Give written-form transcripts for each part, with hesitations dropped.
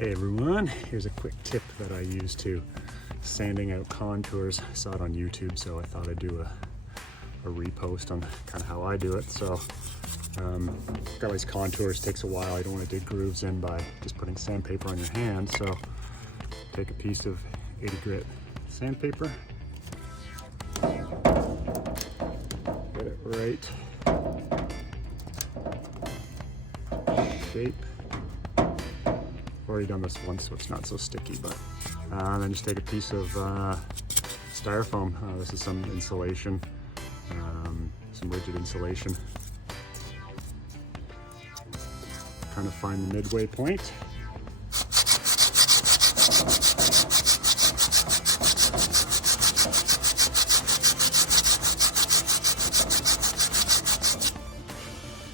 Hey everyone, here's a quick tip that I use to sanding out contours. I saw it on YouTube, so I thought I'd do a repost on kind of how I do it. So got these contours, takes a while. You don't want to dig grooves in by just putting sandpaper on your hand. So take a piece of 80 grit sandpaper, get it right shape. Already done this once, so it's not so sticky, but then just take a piece of styrofoam. This is some insulation, some rigid insulation. Kind of find the midway point.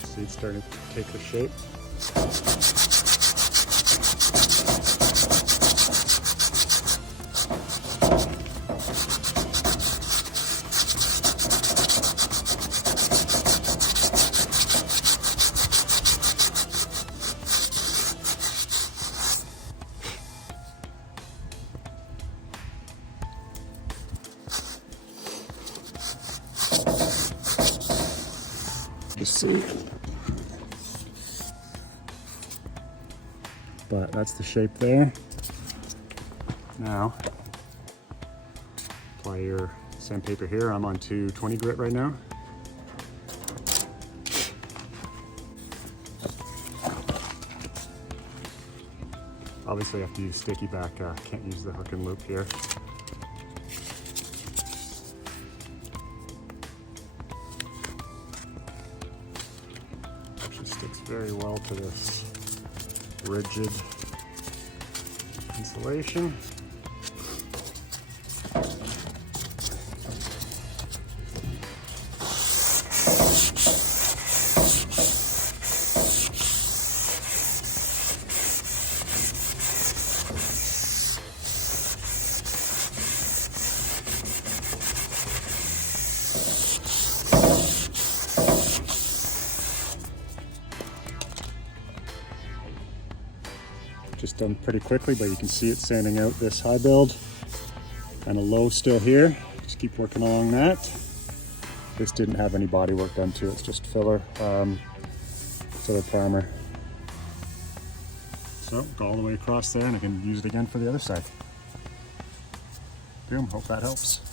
See, it's starting to take the shape. Just see, but that's the shape there. Now apply your sandpaper here. I'm on 220 grit right now. Obviously I have to use sticky back, can't use the hook and loop here. Sticks very well to this rigid insulation. Just done pretty quickly, but you can see it sanding out this high build. Kind of low still here. Just keep working along that. This didn't have any body work done to it. It's just filler, filler primer. So go all the way across there, and I can use it again for the other side. Boom, hope that helps.